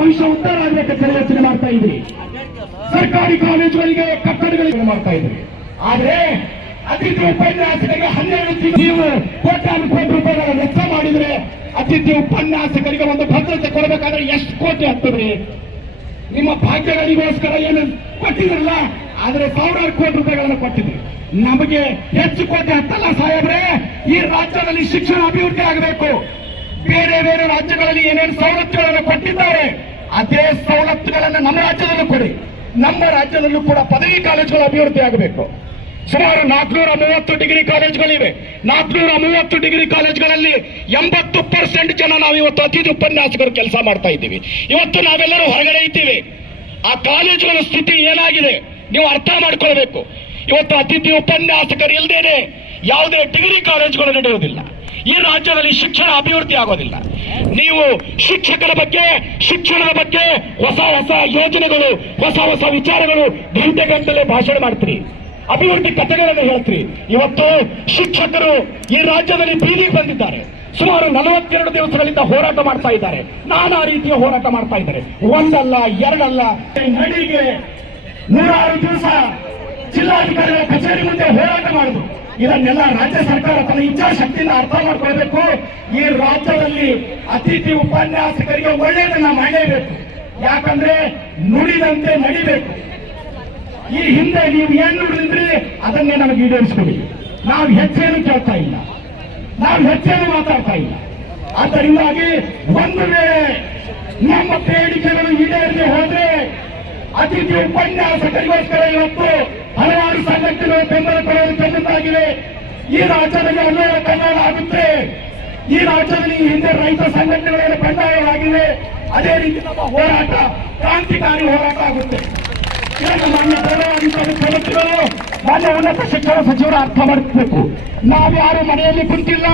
ಹೆಚ್ಚಳ ಯೋಚನೆ ಮಾಡ್ತಾ ಇದ್ರಿ. ಸರ್ಕಾರಿ ಕಾಲೇಜುಗಳಿಗೆ ಕಟ್ಟಡಗಳಿಗೆ ಮಾಡ್ತಾ ಇದ್ರಿ. ಆದ್ರೆ ಅತಿಥಿ ಉಪನ್ಯಾಸಕರಿಗೆ ಹನ್ನೆರಡು ನೀವು ಕೋಟ್ಯಾನು ಕೋಟಿ ರೂಪಾಯಿಗಳ ವೆಚ್ಚ ಮಾಡಿದ್ರೆ ಅತಿಥಿ ಉಪನ್ಯಾಸಕರಿಗೆ ಒಂದು ಭದ್ರತೆ ಕೊಡಬೇಕಾದ್ರೆ ಎಷ್ಟು ಕೋಟಿ ಆಗ್ತದೆ ನಿಮ್ಮ ಭಾಗ್ಯಗಳಿಗೋಸ್ಕರ ಏನು ಕೊಟ್ಟಿದ್ರಲ್ಲ, ಆದ್ರೆ ಸಾವಿರಾರು ಕೋಟಿ ರೂಪಾಯಿಗಳನ್ನು ಕೊಟ್ಟಿದ್ರಿ. ನಮಗೆ ಹೆಚ್ಚು ಕೋಟಿ ಹತ್ತಲ್ಲ ಸಾಹೇಬ್ರೆ? ಈ ರಾಜ್ಯದಲ್ಲಿ ಶಿಕ್ಷಣ ಅಭಿವೃದ್ಧಿ ಆಗಬೇಕು. ಬೇರೆ ಬೇರೆ ರಾಜ್ಯಗಳಲ್ಲಿ ಏನೇನು ಸವಲತ್ತುಗಳನ್ನು ಕೊಟ್ಟಿದ್ದಾರೆ? ಅದೇ ಸವಲತ್ತುಗಳನ್ನು ನಮ್ಮ ರಾಜ್ಯದಲ್ಲೂ ಕೊಡಿ. ನಮ್ಮ ರಾಜ್ಯದಲ್ಲೂ ಕೂಡ ಪದವಿ ಕಾಲೇಜುಗಳು ಅಭಿವೃದ್ಧಿ ಆಗಬೇಕು. ಸುಮಾರು ನಾಲ್ಕುನೂರ ಮೂವತ್ತು ಡಿಗ್ರಿ ಕಾಲೇಜುಗಳಿವೆ. ನಾಲ್ಕುನೂರ ಮೂವತ್ತು ಡಿಗ್ರಿ ಕಾಲೇಜುಗಳಲ್ಲಿ ಎಂಬತ್ತು ಪರ್ಸೆಂಟ್ ಜನ ನಾವು ಇವತ್ತು ಅತಿಥಿ ಉಪನ್ಯಾಸಕರು ಕೆಲಸ ಮಾಡ್ತಾ ಇದ್ದೀವಿ. ಇವತ್ತು ನಾವೆಲ್ಲರೂ ಹೊರಗಡೆ ಇದ್ದೀವಿ. ಆ ಕಾಲೇಜುಗಳ ಸ್ಥಿತಿ ಏನಾಗಿದೆ? ನೀವು ಅರ್ಥ ಮಾಡ್ಕೊಳ್ಬೇಕು. ಇವತ್ತು ಅತಿಥಿ ಉಪನ್ಯಾಸಕರು ಇಲ್ಲದೇನೆ ಯಾವುದೇ ಡಿಗ್ರಿ ಕಾಲೇಜುಗಳು ನಡೆಯುವುದಿಲ್ಲ. ಈ ರಾಜ್ಯದಲ್ಲಿ ಶಿಕ್ಷಣ ಅಭಿವೃದ್ಧಿ ಆಗೋದಿಲ್ಲ. ನೀವು ಶಿಕ್ಷಕರ ಬಗ್ಗೆ, ಶಿಕ್ಷಣದ ಬಗ್ಗೆ ಹೊಸ ಹೊಸ ಯೋಜನೆಗಳು, ಹೊಸ ಹೊಸ ವಿಚಾರಗಳು ಗಂಟೆ ಗಂಟಲೆ ಭಾಷಣ ಮಾಡ್ತೀರಿ. ಅಭಿವೃದ್ಧಿ ಕಥೆಗಳನ್ನು ಹೇಳ್ತೀರಿ. ಇವತ್ತು ಶಿಕ್ಷಕರು ಈ ರಾಜ್ಯದಲ್ಲಿ ಬೀದಿಗೆ ಬಂದಿದ್ದಾರೆ. ಸುಮಾರು ನಲವತ್ತೆರಡು ದಿವಸಗಳಿಂದ ಹೋರಾಟ ಮಾಡ್ತಾ ಇದ್ದಾರೆ. ನಾನಾ ರೀತಿಯ ಹೋರಾಟ ಮಾಡ್ತಾ ಇದ್ದಾರೆ. ಒಂದಲ್ಲ, ಎರಡಲ್ಲ. ನಡಿಗೆ ನೂರಾರು ದಿವಸ ಜಿಲ್ಲಾಧಿಕಾರಿಗಳ ಕಚೇರಿ ಮುಂದೆ ಹೋರಾಟ ಮಾಡುದು ಇದನ್ನೆಲ್ಲ ರಾಜ್ಯ ಸರ್ಕಾರ ತನ್ನ ಇಚ್ಛಾಶಕ್ತಿಯಿಂದ ಅರ್ಥ ಮಾಡ್ಕೊಳ್ಬೇಕು. ಈ ರಾಜ್ಯದಲ್ಲಿ ಅತಿಥಿ ಉಪನ್ಯಾಸಕರಿಗೆ ಒಳ್ಳೆಯದನ್ನ ಮಾಡಲೇಬೇಕು. ಯಾಕಂದ್ರೆ ನುಡಿದಂತೆ ನಡಿಬೇಕು. ಈ ಹಿಂದೆ ನೀವು ಏನ್ ನುಡಿದ್ರಿ ಅದನ್ನೇ ನಮಗೆ ಈಡೇರಿಸ್ಕೊಡಿ ನಾವು ಹೆಚ್ಚೇನು ಕೇಳ್ತಾ ಇಲ್ಲ. ನಾವು ಹೆಚ್ಚೇನು ಮಾತಾಡ್ತಾ ಇಲ್ಲ. ಆದ್ದರಿಂದಾಗಿ ಒಂದು ವೇಳೆ ನಮ್ಮ ಬೇಡಿಕೆಗಳು ಈಡೇರದೆ ಹೋದ್ರೆ ಅತಿಥಿ ಉಪನ್ಯಾಸಕರಿಗೋಸ್ಕರ ಇವತ್ತು ಹಲವಾರು ಸಂಘಟನೆಗಳು ಬೆಂಬಲ ಪಡೆಯಲು ಮುಂದಾಗಿವೆ ಈ ರಾಜ್ಯದಲ್ಲಿ ಅನ್ವಯ ಕನ್ನಡ ಆಗುತ್ತೆ. ಈ ರಾಜ್ಯದಲ್ಲಿ ಹಿಂದೆ ರೈತ ಸಂಘಟನೆಗಳಲ್ಲಿ ಬಂಡಾಯವಾಗಿವೆ ಅದೇ ರೀತಿ ನಮ್ಮ ಹೋರಾಟ, ಕ್ರಾಂತಿಕಾರಿ ಹೋರಾಟ ಆಗುತ್ತೆ. ಮಾನ್ಯ ಮಾನ್ಯ ಉನ್ನತ ಶಿಕ್ಷಣ ಸಚಿವರು ಅರ್ಥ ನಾವು ನಾವ್ಯಾರು ಮನೆಯಲ್ಲಿ ಕುಂತಿಲ್ಲ.